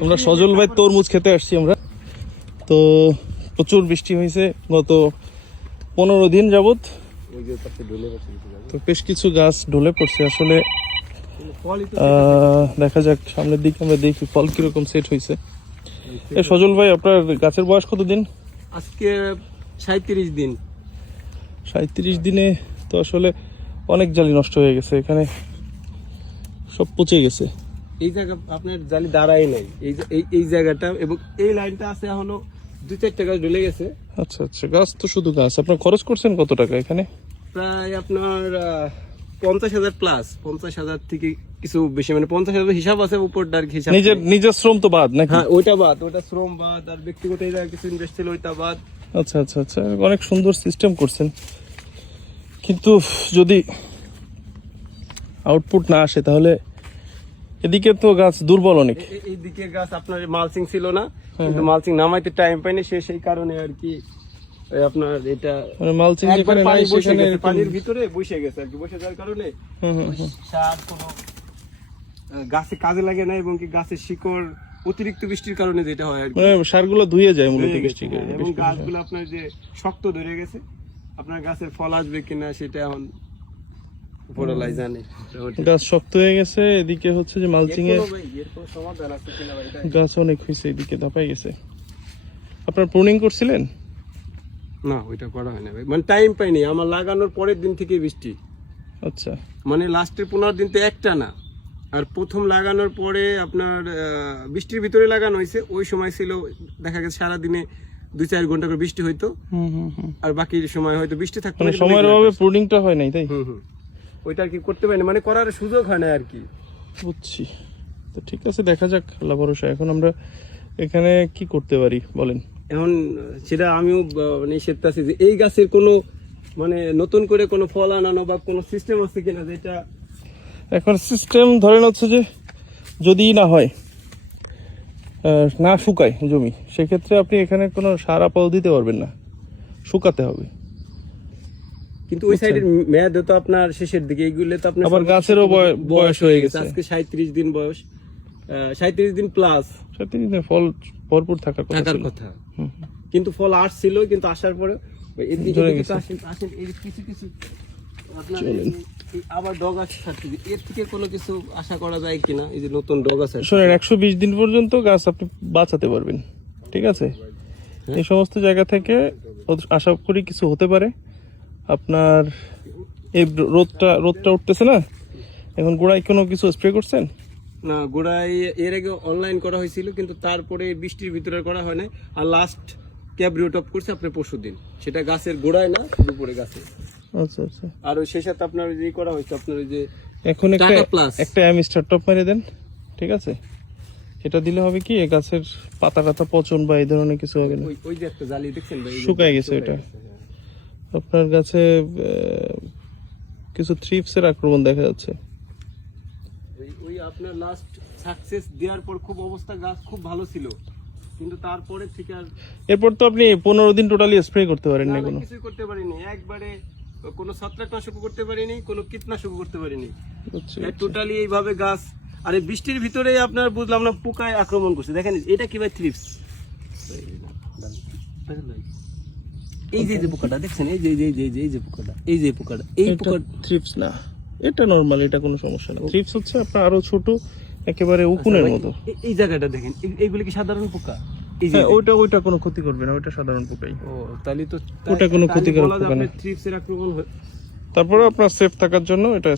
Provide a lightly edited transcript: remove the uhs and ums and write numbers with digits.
আমরা সজল ভাই তরমুজ খেতে আসছি আমরা। তো প্রচুর বৃষ্টি হয়েছে গত 15 দিন যাবত, তো বেশ কিছু গাছ ঢলে পড়ছে আসলে। দেখা যাক সামনের দিকে, আমরা দেখি ফল কিরকম সেট হয়েছে। সজল ভাই, আপনার গাছের বয়স কত দিন? আজকে 37 দিন। 37 দিনে তো আসলে অনেক জালি নষ্ট হয়ে গেছে, এখানে সব পচে গেছে। এই জায়গা আপনার জালি দাঁড়াই নাই, এই জায়গাটা এবং এই লাইনটা আছে এখনো 2-4টা গাছ ঢলে গেছে। আচ্ছা আচ্ছা, গাছ তো শুধু গাছ। আপনার খরচ করছেন কত টাকা এখানে? প্রায় আপনার 50,000 প্লাস, 50,000 থেকে কিছু বেশি, মানে 50,000 হিসাব আছে উপরটার হিসাব। নিজের শ্রম তো বাদ নাকি? হ্যাঁ, ওইটা বাদ, ওইটা শ্রম বাদ, আর ব্যক্তিগত এই জায়গায় কিছু ইনভেস্ট ছিল ওইটা বাদ। আচ্ছা আচ্ছা আচ্ছা, অনেক সুন্দর সিস্টেম করছেন, কিন্তু যদি আউটপুট না আসে তাহলে এদিকে তো গাছ দুর্বল অনেক। এইদিকে গাছ আপনার মালচিং ছিল না, কিন্তু মালচিং নামাইতে টাইম পাইনি, সেই কারণে আর কি আপনার এটা মানে মালচিং যেখানে নাই সেখানে পানির ভিতরে বসে গেছে আর কি। বসে যাওয়ার কারণে সার কোনো গাছে কাজে লাগে না, এবং কি গাছের শিকড় অতিরিক্ত বৃষ্টির কারণে যেটা হয় আর কি, মানে সারগুলো ধুয়ে যায় মূলত বৃষ্টি। এবং গাছগুলো আপনার যে শক্ত ধরে গেছে, আপনার গাছের ফল আসবে কিনা সেটা এখন উপরওয়ালাই জানে। গাছ শক্ত হয়ে গেছে, এদিকে হচ্ছে যে মালচিং এ সমাধান আছে কিনা ভাই? গাছ অনেক হয়েছে, এদিকে ধাপাই গেছে। আপনার প্রুনিং করছিলেন? না, ওইটা করা হয় না ভাই, মানে টাইম পাইনি। আমার লাগানোর পরের দিন থেকে বৃষ্টি। আচ্ছা, মানে লাস্টের 15 দিন তো একটা না, আর প্রথম লাগানোর পরে আপনার বৃষ্টির ভিতরে লাগানো হয়েছে। ওই সময় ছিল দেখা গেছে সারাদিনে 2-4 ঘন্টা করে বৃষ্টি হইতো, আর বাকি সময় হয়তো বৃষ্টি থাকতো না, সময়ের অভাবে প্রুনিংটা হয় নাই তাই। ওইটা আর কি করতে পারিনি, মানে করার সুযোগ হয় না আর কি। বুঝছি। তো ঠিক আছে, দেখা যাক, আল্লাহ ভরসা। এখন আমরা এখানে কি করতে পারি বলেন? এখন সেটা আমিও মানে সেটাছি যে এই গাছের কোনো মানে নতুন করে কোনো ফল আনানো বা কোনো সিস্টেম আছে কিনা, যেটা এখন সিস্টেম ধরেন হচ্ছে যে যদি না হয়, না শুকায় জমি, সেক্ষেত্রে আপনি এখানে কোনো সার আপাতত দিতে পারবেন না, শুকাতে হবে। কিন্তু ওই সাইডের মেয়াদ তো আপনার শেষের দিকে, এইগুলো তো আপনার আবার গাছেরও বয়স হয়ে গেছে। আজকে 37 দিন বয়স, 37 দিন প্লাস। 37 দিনে ফল ভরপুর থাকার কথা, কিন্তু ফল আসছিল, কিন্তু আসার পরে কিছু আবার ডগ আছে। এর থেকে কোনো কিছু আশা করা যায় কিনা, এই যে নতুন ডগ আছে। শোনেন, 120 দিন পর্যন্ত গাছ আপনি বাঁচাতে পারবেন, ঠিক আছে? এই সমস্ত জায়গা থেকে আশা করি কিছু হতে পারে। আপনার এই রোদটা উঠতেছে না, এখন গোড়ায় কোনো কিছু স্প্রে করছেন? না, গোড়ায় এর আগে অনলাইন করা হয়েছিল, কিন্তু তারপরে বৃষ্টির ভিতরে করা হয় না। আর লাস্ট ক্যাব্রিও টপ করছে আপনার পরশুদিন, সেটা গাছের গোড়ায় না, উপরে গাছে। আচ্ছা আচ্ছা। আর ওই সেই সাথে আপনার যে করা হয়েছে আপনার ওই যে এখন একটা অ্যামিস্টার টপ মেরে দেন, ঠিক আছে? এটা দিলে হবে কি, গাছের পাতা টাতা পচন বা এই ধরনের কিছু হবে না। ওই যে একটা জালি দেখছেন ভাই, শুকায় গেছে ওটা। আপনার গাছে কিছু থ্রিপসের আক্রমণ দেখা যাচ্ছে। ওই আপনার লাস্ট সাকসেস দেওয়ার পর খুব অবস্থা, গাছ খুব ভালো ছিল, কিন্তু তারপরে থেকে আর এরপর তো আপনি 15 দিন টোটালি স্প্রে করতে পারেন না, কোনো কিছুই করতে পারিনি। একবারে কোনো ছত্রাকনাশক করতে পারিনি, কোনো কীটনাশক করতে পারিনি, টোটালি এইভাবে গাছ। আর এই বৃষ্টির ভিতরে আপনার বুঝলাম না পোকায় আক্রমণ করছে। দেখেন এটা কি ভাই, থ্রিপস। এই যে পোকাটা দেখছেন, এই যে পোকাটা, এই পোকাটা থ্রিপস না, এটা নরমাল, এটা কোনো সমস্যা না। থ্রিপস হচ্ছে আপনার আরো ছোট, একেবারে উকুনের মতো। এই জায়গাটা দেখেন, এইগুলো কি সাধারণ পোকা? ওইটা কোনো ক্ষতি করবে না, ওইটা সাধারণ পোকাই। ও, তাহলে তো ওটা কোনো ক্ষতিকারক পোকা না। থ্রিপসের আক্রমণ। তারপরে আপনার সেফ থাকার জন্য এটা